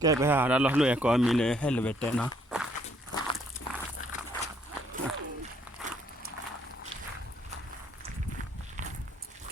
Che behar alla lui ko mile helvete na.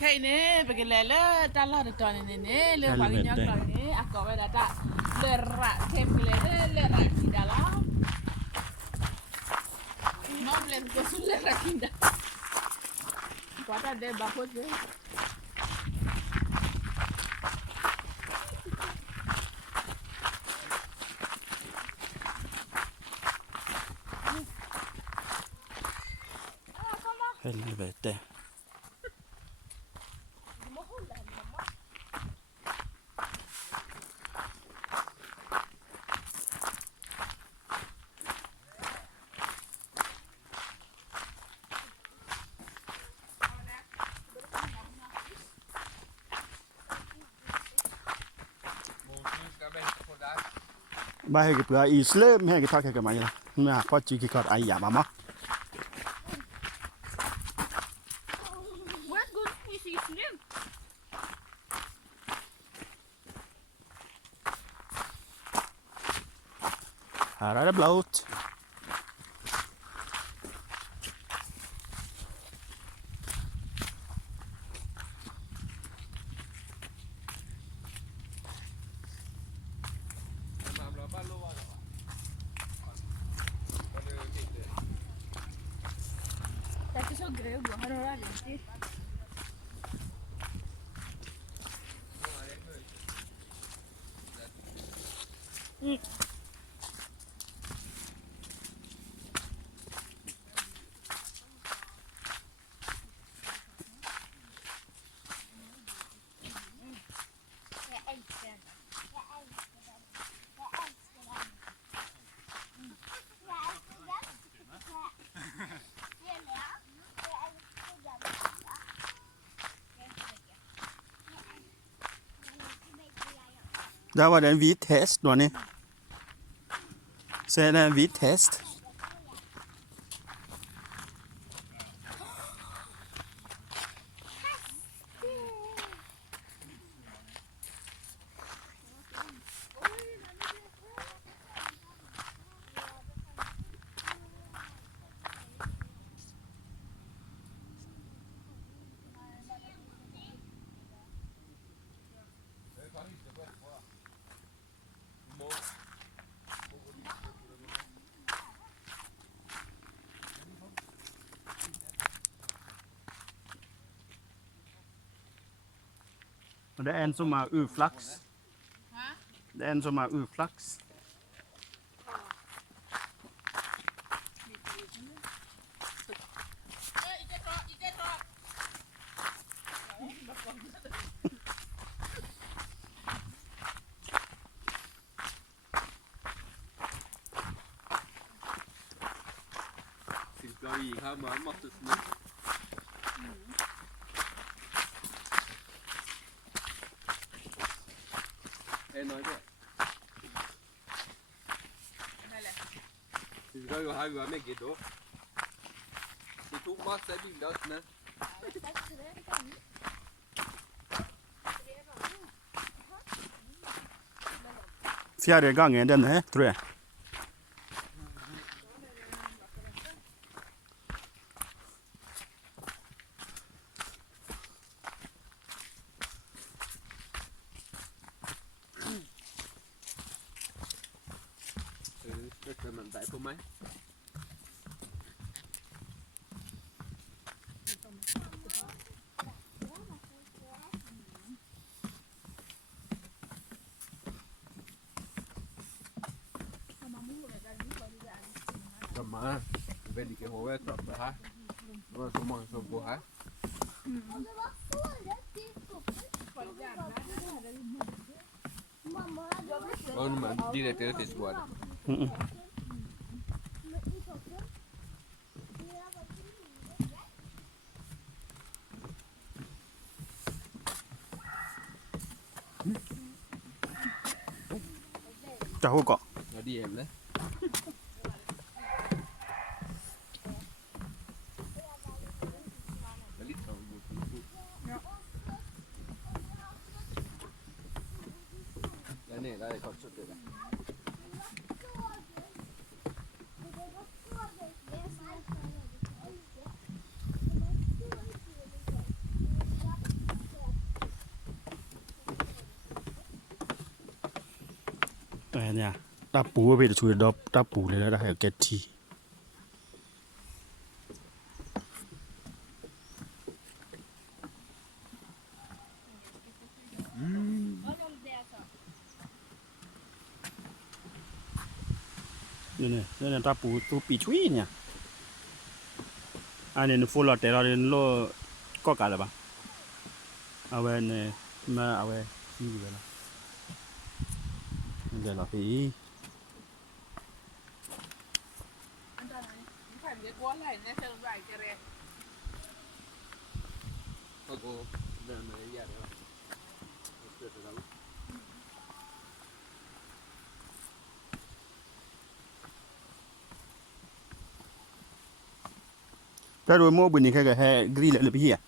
Cái này bởi cái là ta lo được tròn này nè lừa qua cái nhóc tròn này à có vậy là ta lừa rạ thêm cái này lừa rạ gì đó lắm nó lên có số lừa rạ gì đó quá ta để bà hốt chứ Helvete. Ba he ke Islam he ke ta ke mai la. Na ko chi ki ko ai ya ba ma. what good is Islam Her er det blått. det er ikke så grei å gå her og være rett Der var det en hvit hest, Donny. Se, det er en hvit hest. Og det er en som har uflaks. Det er en som har uflaks. Skal vi ha med Mattesen? En av det. Vi skal jo ha med Giddo. Vi tok masse bilder av sånne. Fjerde gangen denne, tror jeg. Dette men deg på meg. Mamma, jeg vet ikke hvor jeg trappet her. Det var så mange som går her. Og man direkte til skoene. Chào cô cọ. Nó đi em đấy. ne dai faccio te. Nha ta pú về chui đop ta púเลยได้เก็ตทีเนี่ยตาปูตูปีชุยเนี่ยอันนี้ฟูลเตอร์เรนโลก็กาละปะเอาไว้เนี่ยมาเอาไว้นี่เลยละเดี๋ยวเราไป Phải cái cuốn này nó sơn vải cho rẻ. Poco da mangiare. Aspetta da. แต่โดยมั่วบุญนี่แค่แค่กรีเลยพี่อ่ะ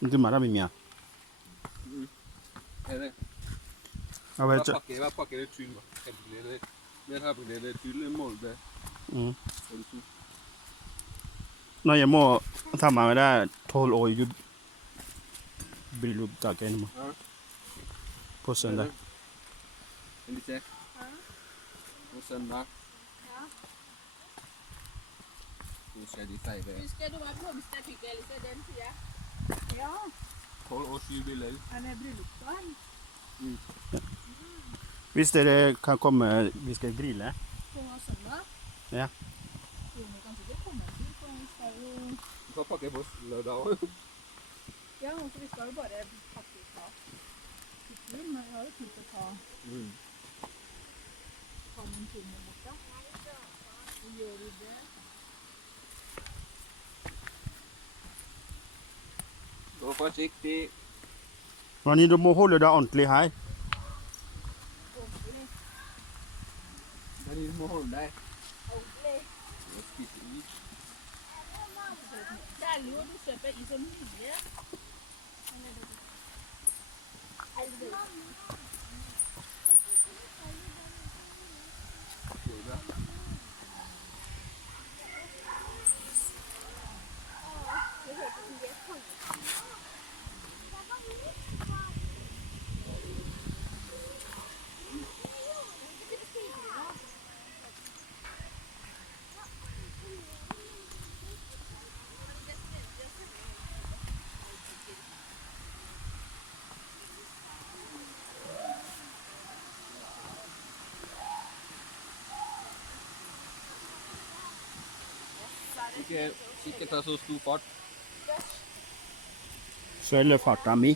มันจะมาได้ไม่มีอ่ะ เอาไว้จะ Va qua che le tulle. Ne ha per le tulle molde. น้อยอย่ามั่วทำมาไม่ได้โทรโอยยุดบริลุบจากแกนี่มั้งพอเสร็จได้ Elise? Non sembra? Tu sei di fai bene. Vi ska du ha blomsterpiggar lite den tida. Ja, Håll oss jubilej. han är bröllopsdagen. วิสเตอร์kan komma vi ska grilla På söndag. Ja. Jo, men kanske det kommer till på onsdag. Du får packa på lördag. Ja, så vi ska ju bara faktiskt ha cykeln, men jag har ju tid att ta min timme borta. Då gör vi det. då försiktig. วันนี้ดูโมโหเลยดาอ่อนเลยหาย Den är mål där. Ordentlig. Jag spiser i. Där låg du köper i så mycket. Sitter tar så stor fart. ใช้เลยฝากตามนี้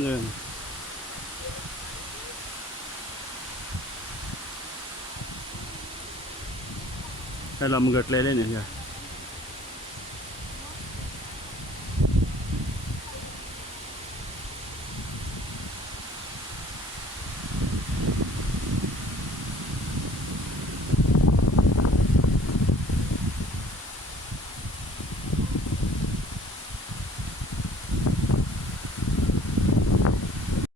เนี่ยให้เรามึงเกิดเลยเนี่ย